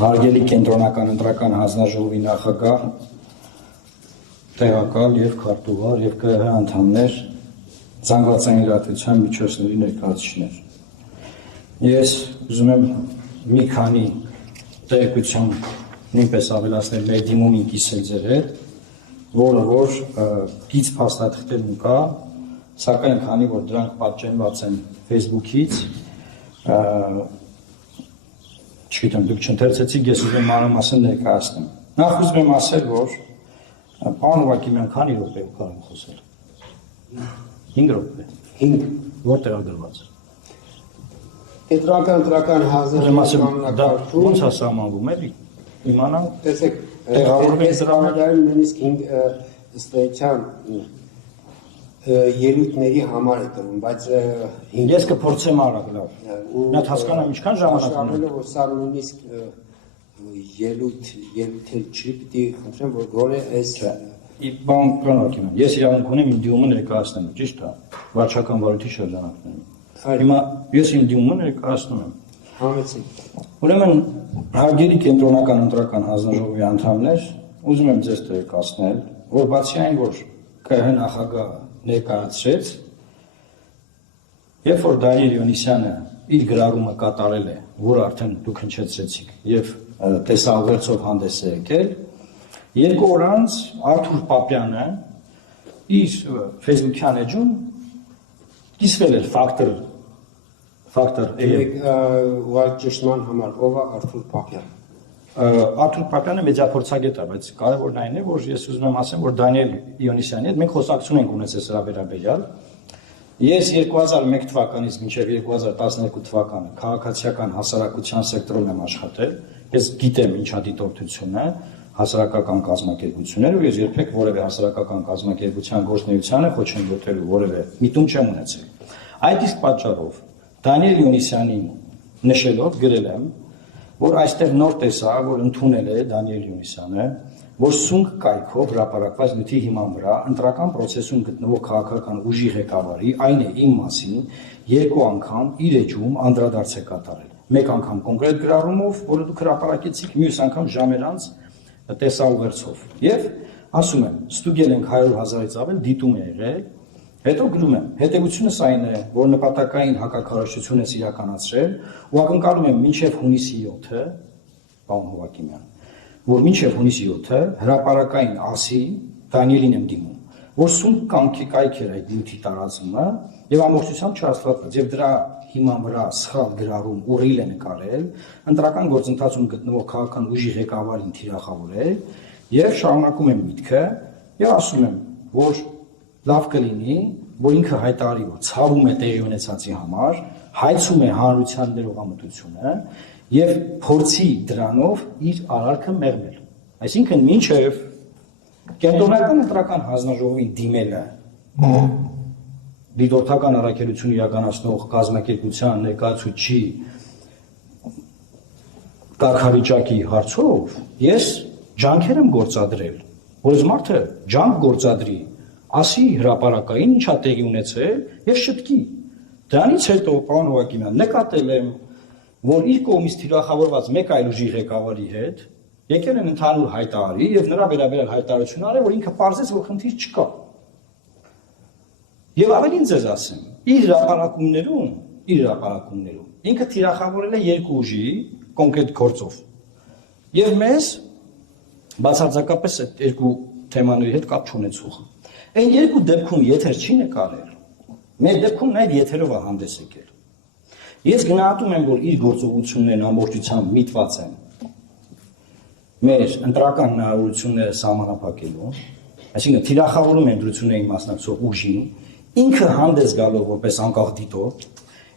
Հարգելի կենտրոնական ընտրական հանձնաժողովի նախագահ, տեղակալ և քարտուղար և ԿՀ անդամներ, զանգվածային լրատվության միջոցների ներկայացուցիչներ։ Ես ուզում եմ մի քանի տեղեկություն նույնպես ավելացնել մեր դիմումին կիսել ձեր հետ, որը որ գիծ փաստաթղթեր կա, սակայն քանի որ դրանք պատճենված են Facebook-ից, չգիտեմ, դուք չընթերցեցիք, ես ուզում եմ մանրամասն ներկայացնեմ։ Նախ ուզում եմ ասել, որ պարոն Հովհաննիսյան, քանի րոպե կարող եմ խոսել։ 5 րոպե։ 5 որտեղ է գրված։ Կենտրոնական ընտրական հանձնաժողովի ոնց է սահմանվում, էլի։ Իմանանք, տեսեք, տեղավորվենք դրանով նույնիսկ 5 ըստ էության ելույթների համար է տրվում, բայց ես կփորձեմ արագ լավ։ Նա հասկանամ ինչքան ժամանակ ունի։ Որ սա նույնիսկ ելույթ էլ չի, պիտի խնդրեմ, որ գոնե այս բան կրկնակին։ Ես իրավունք ունեմ իմ դիմումը ներկայացնելու, ճիշտ է, վարչական վարույթի շրջանակներում։ Հիմա ես իմ դիմումը ներկայացնում եմ։ Համեցեք։ Ուրեմն հարգելի կենտրոնական ընտրական հանձնաժողովի անդամներ, ուզում եմ ձեզ տեղեկացնել, որ բացի այն, որ ԿՀ նախագահը ներկայացրեց, երբ որ Դանիել Հովհաննիսյանը իր գրառումը կատարել է, որը արդեն դուք հնչեցրեցիք, եւ տեսահաղորդով հանդես է եկել, 2 օր անց Արթուր Պապյանը իր Facebook-յան էջում կիսվել էր ֆակտոր ուղղակի ճշտման համար ով է Արթուր Պապյանը։ Արթուր Պապյանը մեդիափորձագետ է, բայց կարևորն այն է, որ ես ուզում եմ ասեմ, որ Դանիել Հովհաննիսյանի հետ մենք խոսակցություն ենք ունեցել սրա վերաբերյալ։ Ես 2001 թվականից մինչև 2012 թվականը քաղաքացիական հասարակության սեկտորում եմ աշխատել։ Ես գիտեմ ինչա դիտորդությունը, հասարակական կազմակերպությունները, ու ես երբեք որևէ հասարակական կազմակերպության գործունեությանը խոչընդոտելու որևէ միտում չեմ ունեցել։ Այդ իսկ պատճառով Դանիել Հովհաննիսյանին նշելով գրել եմ, որ այստեղ նոր տեսա, որ ընդունել է Դանիել Հովհաննիսյանը, որ սունկ կայքով հրապարակված նյութի հիման վրա ընտրական պրոցեսում գտնվող քաղաքական ուժի ղեկավարի, այն է իմ մասին, 2 անգամ իր էջում անդրադարձ է կատարել։ 1 անգամ կոնկրետ գրառումով, որը դուք հրապարակեցիք, մյուս անգամ ժամեր անց տեսաուղերձով։ Եվ ասում եմ, ստուգել ենք 100,000-ից ավել դիտում է եղել, հետո գրում եմ, հետևությունս այն է, որ նպատակային հակաքարոզչություն ես իրականացրել, ու ակնկալում եմ մինչև հունիսի 7-ը, պարոն Հովհաննիսյան, որ մինչև հունիսի 7-ը հրապարակային ասի Դանիելին եմ դիմում, որ սունկ կամքի կայքեր այդ նյութի տարածումը եւ ամբողջությամբ չհաստատված եւ դրա հիման վրա սխալ գրառում ուղիլ է նկարել, ընտրական գործընթացում գտնվող քաղաքական ուժի ղեկավարին թիրախավորել եւ շարունակում եմ միտքը եւ ասում եմ, որ լավ կլինի, որ ինքը հայտարարի, որ ցավում է տեղի ունեցածի համար, հայցում է հանրության ներողամտությունը եւ փորձի դրանով իր արարքը մեղմել։ Այսինքն մինչև կենտրոնական ընտրական հանձնաժողովին դիմելը դիտորդական առաքելություն իրականացնող կազմակերպության ներկայացուցիչի կարգավիճակի հարցով ես ջանքեր եմ գործադրել, որ մարդը ջանք գործադրի, ասի հրապարակային ինչա տեղի ունեցել եւ շտկի։ Դրանից հետո պարոն Հովհաննիսյան նկատել եմ, որ իր կողմից թիրախավորված մեկ այլ ուժի ղեկավարի հետ եկել են ընդհանուր հայտարարի եւ նրա վերաբերյալ հայտարարություն արել, որ ինքը պարզեց, որ խնդիր չկա։ Եվ ավելին ձեզ ասեմ, իր հրապարակումներում ինքը թիրախավորել է 2 ուժի կոնկրետ գործով։ Եվ մեզ բացարձակապես այդ 2 թեմաների հետ կապ չունեցող։ Այն 2 դեպքում եթեր չի նկարել, մեր դեպքում նաև եթերով է հանդես եկել։ Ես գնահատում եմ, որ իր գործողություններն ամբողջությամբ միտված են մեր ընտրական հնարավորությունները սահմանափակելու, այսինքն թիրախավորում են դրությունների մասնակցող ուժին, ինքը հանդես գալով որպես անկախ դիտորդ,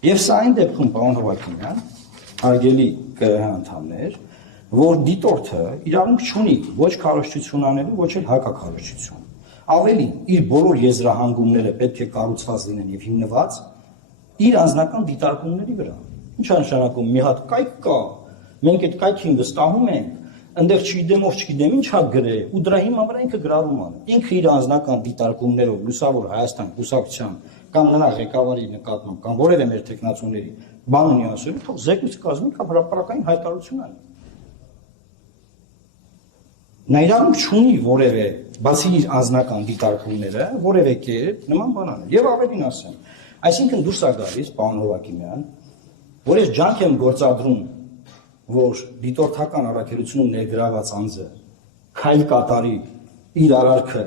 եւ սա այն դեպքում, պարոն Հովհաննիսյան, հարգելի ԿՀ անդամներ, որ դիտորդը իրավունք չունի ոչ քարոզչություն անելու, ոչ էլ հակաքարոզչություն։ Ավելին, իր բոլոր եզրահանգումները պետք է կառուցված լինեն եւ հիմնված իր անձնական դիտարկումների վրա։ Ինչ է նշանակում, մի հատ կայք կա, մենք այդ կայքին վստահում ենք, այնտեղ չգիտեմ ով չգիտեմ ինչա գրե, ու դրա հիման վրա ինքը գրառում անում։ Ինքը իր անձնական դիտարկումներով լուսավոր Հայաստան կուսակցության կամ նրա ղեկավարի նկատմամբ, կամ որևէ մեր տեխնացուների բան ունի ասել, թող զեկույց կազմի կամ հրապարակային հայտարարություն անի։ Նա իրավունք չունի որևէ, բացի իր անձնական դիտարկումները, որևէ կերպ նման բան անել։ Եվ ավելին ասեմ, այսինքն դուրս է գալիս, պարոն Հովակիմյան, որ ես ջանք եմ գործադրում, որ դիտորդական առաքելությունում ներգրաված անձը քայլ կատարի իր արարքը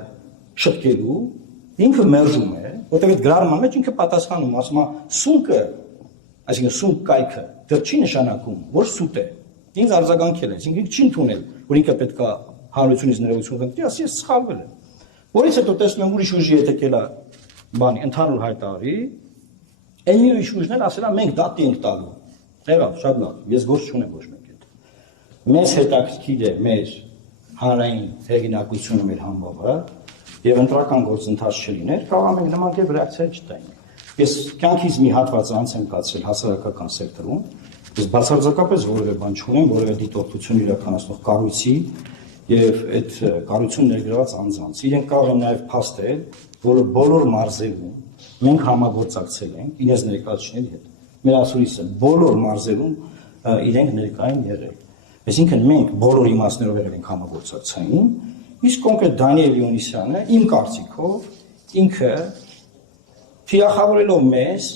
շտկելու, ինքը մերժում է, որտեղ այդ գրառման մեջ ինքը պատասխանում, ասում է սունկը, այսինքն սունկ կայքը, դեռ չի նշանակում, որ սուտ է։ Ինձ արձագանքել է, այսինքն չի ընդունել, որ ինքը պետք է հանրությունից ներողություն խնդրի, ասի ես սխալվել եմ։ Որից հետո տեսնում եմ ուրիշ ուժի հետ եկել է բանի ընդհանուր հայտարարի, այն ուրիշ ուժն էլ ասել է մենք դատի ենք տալու։ Եղավ, շատ լավ, ես գործ չունեմ ոչ մեկ հետ։ Մեզ հետաքրքիր է մեր հանրային հեղինակությունը մեր համբավը եւ ընտրական գործընթաց չլիներ, կարող ենք նման դեպք ռեակցիա չտայինք։ Ես կյանքից մի հատված անց եմ կացել հասարակական սեկտորում, ես բացարձակապես որևէ բան չունեմ, որևէ դիտորդություն իրականացնող կառույցի եւ այդ կառույցում ներգրաված անձանց։ Իրենք կարող են նաեւ փաստել, որ բոլոր մարզերում մենք համագործակցել ենք իրենց ներկայացուցիչների հետ։ Մեր ասուլիսը բոլոր մարզերում իրենք ներկայ են եղել։ Այսինքն մենք բոլոր իմաստներով եղել ենք համագործակցային, իսկ կոնկրետ Դանիել Իոնիսյանը իմ կարծիքով ինքը թիրախավորելով մեզ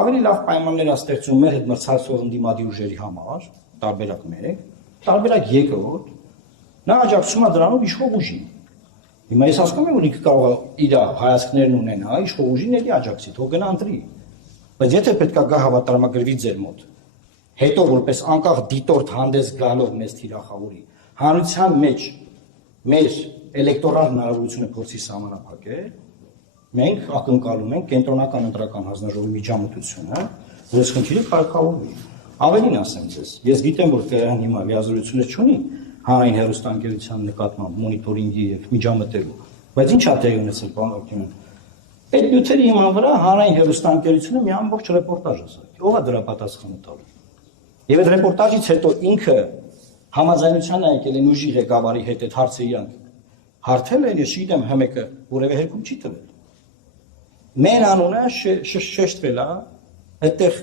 ավելի լավ պայմաններ է ստեղծում մեր հետ մրցակցող ընդդիմադիր ուժերի համար, տարբերակ 1, տարբերակ 2, նա աջակցում է դրանով իշխող ուժին։ Հիմա ես հասկանում եմ, որ ինքը կարող է իր հայացքներն ունենա, իշխող ուժին էլի աջակցի, թող գնա ընտրի։ Բայց եթե պետք է գա հավատարմագրվի ձեր մոտ, հետո որպես անկախ դիտորդ հանդես գալով մեզ թիրախավորի, հանրության մեջ մեր էլեկտորալ հնարավորությունը փորձի սահմանափակել, մենք ակնկալում ենք կենտրոնական ընտրական հանձնաժողովի միջամտությունը, որ այս խնդիրը կարգավորվի։ Ավելին ասեմ ձեզ, ես գիտեմ, որ ԿՀ-ն հիմա լիազորություններ չունի հանրային հեռուստաընկերության նկատմամբ մոնիտորինգի եւ միջամտելու, բայց ինչ է տեղի ունեցել, պարոն Հովակիմյան։ Այդ նյութերի հիման վրա հանրային հեռուստաընկերությունը մի ամբողջ ռեպորտաժ է սարքել։ Ո՞վ է դրա պատասխանը տալու։ Եվ այդ ռեպորտաժից հետո ինքը համաձայնության է եկել այն ուժի ղեկավարի հետ այդ հարցը իրանք հարթել են, ես չգիտեմ ՀՄԿ որևէ հերքում չի տվել։ Մեր անունը շեշտվել է, այդտեղ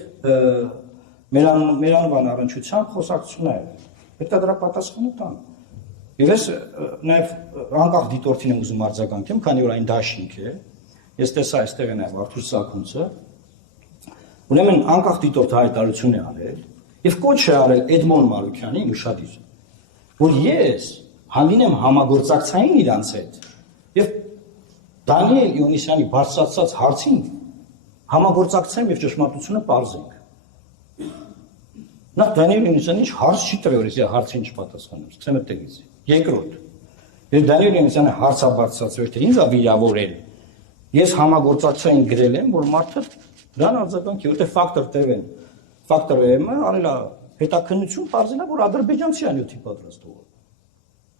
մեր անվան առնչությամբ խոսակցություն է եղել։ Պետք է դրա պատասխանը տան։ Եվ ես նաև անկախ դիտորդին եմ ուզում արձագանքեմ, քանի որ այն դաշինք է, ես տեսա այստեղ է նաև Արթուր Սաքունցը, ուրեմն անկախ դիտորդը հայտարարություն է արել եւ կոչ է արել Էդմոն Մարուքյանին ուշադիր, որ ես հանդինեմ համագործակցային իրանց հետ եւ Դանիել Իոնիսյանի բարձրացած հարցին համագործակցեմ եւ ճշմարտությունը պարզենք։ Նա Դանիել Իոնիսյանը ինչ հարց չի տվել, որ ես հարցին չպատասխանեմ, սկսեմ այդտեղից։ Երկրորդ, եւ Դանիել Իոնիսյանը հարցա բարձրացրել, թե ինձ է վիրավորել։ Ես համագործակցային գրել եմ, որ մարդը դրան արձագանքի, որտեղ ֆակտոր տևեն, ֆակտոր M-ը արել է հետաքննություն, բարձրացնել, որ ադրբեջանցի է նյութի պատրաստողը։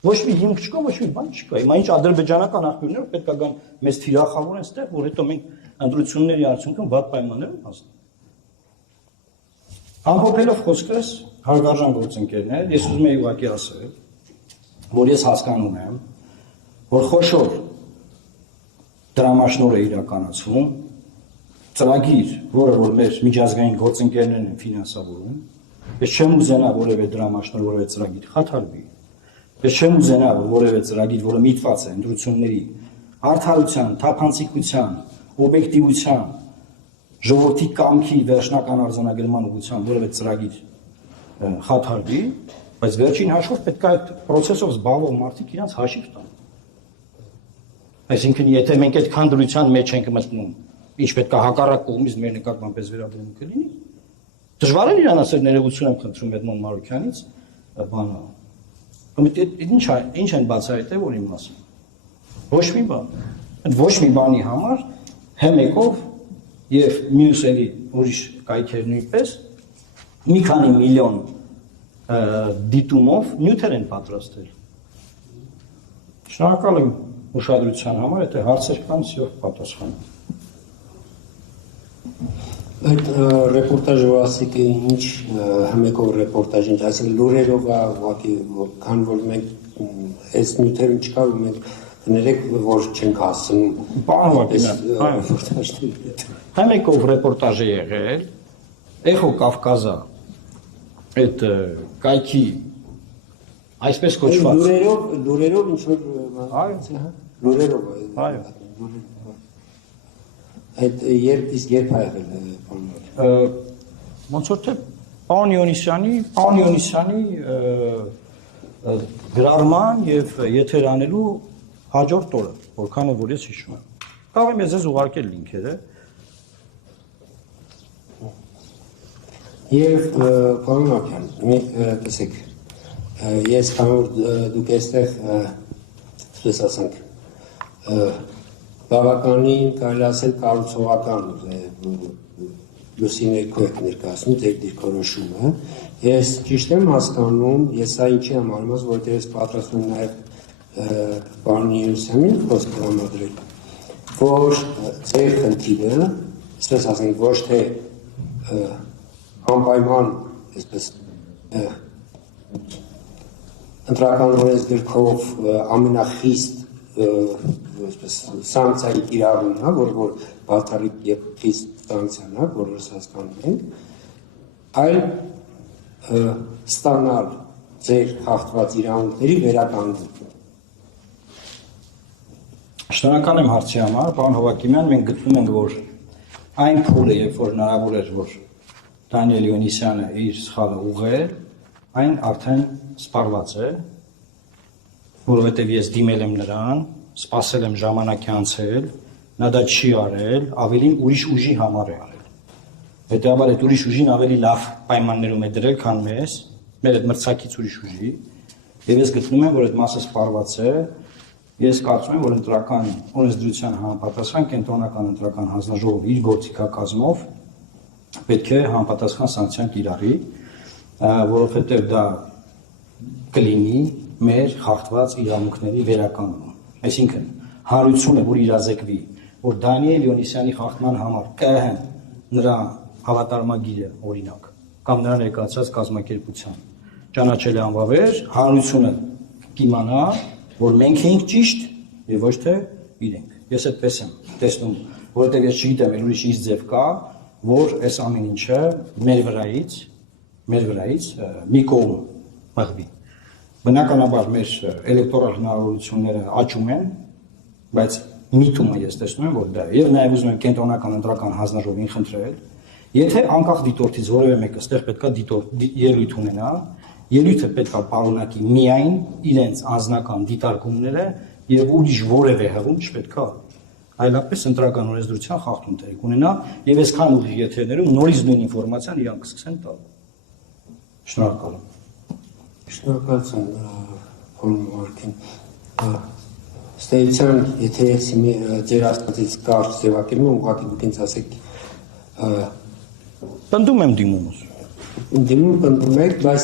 Ոչ մի հիմք չկա, ոչ մի բան չկա։ Հիմա ինչ ադրբեջանական աղբյուրներ պետք է գան մեզ թիրախավորեն այստեղ, որ հետո մենք ընտրությունների արդյունքում վատ պայմաններում հասնենք։ Ամփոփելով խոսքս, հարգարժան գործընկերներ, ես ուզում եմ ուղղակի ասել, որ ես հասկանում եմ, որ խոշոր դրամաշնոր է իրականացվում, ծրագիր, որը որ մեր միջազգային գործընկերներն են ֆինանսավորում, ես չեմ ուզենա որևէ դրամաշնոր, որևէ ծրագիր խաթարվի։ Ես չեմ ուզենա որևէ ծրագիր, որը միտված է ընտրությունների արդարության, թափանցիկության, օբյեկտիվության, ժողովրդի կամքի վերջնական արձանագրման ուղղությամբ որևէ ծրագիր խաթարվի, բայց վերջին հաշվով պետք է այդ process-ով զբաղվող մարդիկ իրենց հաշիվ տան։ Այսինքն, եթե մենք այդքան դրության մեջ ենք մտնում, ինչ պետք է հակառակ կողմից մեր նկատմամբ այս վերաբերմունքը լինի, դժվար է իրան ասել ներողություն եմ խնդրում Էդմոն Մարուքյանից, բանը։ Ինչ են բացահայտել, որ իմ ասում։ Ոչ մի բան։ Այդ ոչ մի բանի համար ՀՄԿ-ով եւ մյուս էլի ուրիշ կայքեր նույնպես մի քանի միլիոն դիտումով նյութեր են պատրաստել։ Շնորհակալ եմ ուշադրության համար, եթե հարցեր կան, սիրով պատասխանեմ։ Այդ ռեպորտաժը ասիկ է ինչ ՀՄԿ-ով ռեպորտաժ, այսինքն լուրերով է, ուղղակի քան որ մենք այս նյութերին չկա, մենք կներեք, որ չենք հասցնում։ Պարոն Հովհաննիսյան, հայ մեկով ռեպորտաժ է եղել, Էխո Կավկազա, այդ կայքի, այսպես կոչված։ Լուրերով ինչ-որ լուրերով։ Այո։ Այդ երբ ա եղել, Ոնց որ թե պարոն Իոնիսյանի գրառման եւ եթեր անելու հաջորդ օրը, որքան որ ես հիշում եմ։ Կարող եմ ես ուղարկել լինքերը։ Եվ պարոն Ակյան, տեսեք, ես կամ որ դուք այստեղ ես ասենք բավականին կարելի ասել կառուցողական լուսի ներքո եք ներկայացնում ձեր դիրքորոշումը։ Ես ճիշտ եմ հասկանում, ես սա ինչի եմ անում, որտեղ ես պատրաստում եմ նաև պարոն Իոնիսյանին խոսք տրամադրել, որ ձեր խնդիրը, այսպես ասենք, ոչ թե անպայման, այսպես ընտրական օրենսգրքով ամենախիստ սանկցիայի կիրառումն է, որ բացառիկ եւ խիստ սանկցիան է, բոլորս հասկանում ենք, այլ ստանալ ձեր խախտված իրավունքների վերականգնում։ Շնորհակալ եմ հարցի համար, պարոն Հովհաննիսյան, մենք գտնում ենք, որ այն փուլը, երբ որ հնարավոր էր, որ Դանիել Իոնիսյանը իր սխալը ուղղել, այն արդեն սպառված է, որովհետև ես դիմել եմ նրան, սպասել եմ ժամանակի անցել, նա դա չի արել, ավելին ուրիշ ուժի համար է արել։ Հետևաբար այդ ուրիշ ուժին ավելի լավ պայմաններում է դրել, քան մեզ, մեր այդ մրցակից ուրիշ ուժի, եւ ես գտնում եմ, որ այդ մասը սպառված է, ես կարծում եմ, որ ընտրական օրենսդրության համապատասխան կենտրոնական ընտրական հանձնաժողովը իր գործիքակազմով պետք է համապատասխան սանկցիան կիրառի, որովհետև դա կլինի մեր խախտված իրավունքների վերականգնում։ Այսինքն, հանրությունը, որ իրազեկվի, որ Դանիել Իոնիսյանի խախտման համար ԿՀ-ն նրա հավատարմագիրը, օրինակ, կամ նրա ներկայացած կազմակերպության ճանաչել է անվավեր, հանրությունը կիմանա, որ մենք ենք ճիշտ եւ ոչ թե իրենք։ Ես այդպես եմ տեսնում, որովհետեւ ես չգիտեմ, ուրիշ ինչ ձև կա, որ այս ամեն ինչը մեր վրայից մի կողմ մղվի։ Բնականաբար մեր էլեկտորալ հնարավորությունները աճում են, բայց միտումը ես տեսնում եմ, որ դա է։ Եվ նաև ուզում եմ կենտրոնական ընտրական հանձնաժողովին խնդրել, եթե անկախ դիտորդից որևէ մեկը ստեղ պետքա ելույթ ունենա, ելույթը պետքա պարունակի միայն իրենց անձնական դիտարկումները եւ ուրիշ որևէ հղում չպետքա այլապես ընտրական օրենսդրության խախտում տեղի ունենա եւ այսքան ուղիղ եթերներում նորից նույն ինֆորմացիան իրանք կսկսեն տալ։ Շնորհակալ եմ։ Շնորհակալություն, պարոն Մարկին։ Ստեյցյան, եթե ես ձեր ասածից կարճ ձևակերպեմ, ուղղակի դուք ինձ ասեք պնդում եմ դիմումս։ Դիմում պնդում եք, բայց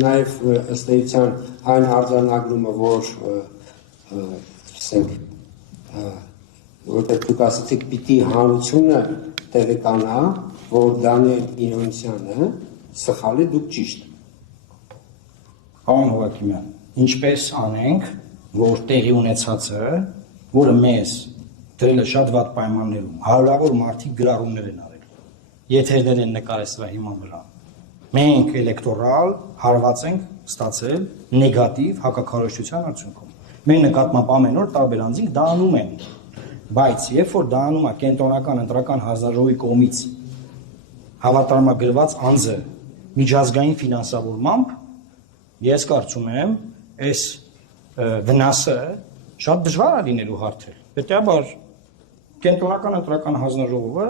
նաև ստեյցյան այն արձանագրումը, որ ասենք որտեղ դուք ասացիք պիտի հանրությունը տեղեկանա, որ Դանիել Իոնիսյանը սխալ է, դուք ճիշտ։ Պարոն Հովհաննիսյան, ինչպես անենք, որ տեղի ունեցածը, որը մեզ դրել է շատ վատ պայմաններում, հարյուրավոր մարդիկ գրառումներ են արել, եթերներ են նկարել սրա հիման վրա։ Մենք էլեկտորալ հարված ենք ստացել նեգատիվ հակաքարոզչության արդյունքում։ Մեր նկատմամբ ամեն օր տարբեր անձինք դա անում են, բայց երբ որ դա անում է կենտրոնական ընտրական հանձնաժողովի կողմից հավատարմագրված անձը միջազգային ֆինանսավորմամբ, ես կարծում եմ, այս վնասը շատ դժվար է լինելու հարթել։ Հետևաբար կենտրոնական ընտրական հանձնաժողովը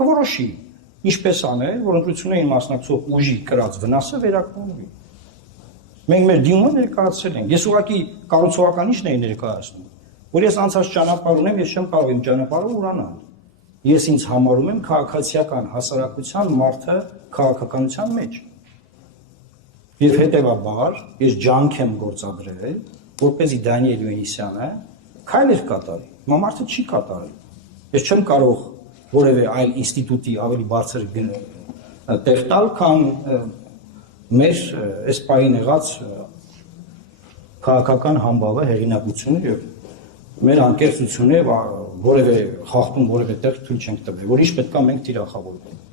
կորոշի ինչպես անել, որ ընտրություններին մասնակցող ուժի կրած վնասը վերականգնվի։ Մենք մեր դիմումը ներկայացրել ենք։ Ես ուղղակի կառուցողական ինչ ներկայացնում, որ ես անցած ճանապարհ ունեմ, ես չեմ կարող իմ ճանապարհը ուրանալ։ Ես ինձ համարում եմ քաղաքացիական հասարակության մարդը քաղաքականության մեջ։ Եվ հետևաբար ես ջանք եմ գործադրել, որպեսզի Դանիել Իոնիսյանը քայլեր կատարի։ Հիմա մարդը չի կատարել։ Ես չեմ կարող որևէ այլ ինստիտուտի ավելի բարձր տեղ տալ, քան մեր այս պահին եղած քաղաքական համբավը, հեղինակությունը եւ մեր անկեղծությունը որևէ խախտում որևէ տեղ թույլ չենք տվել, որ ինչ պետք է մենք թիրախավորենք։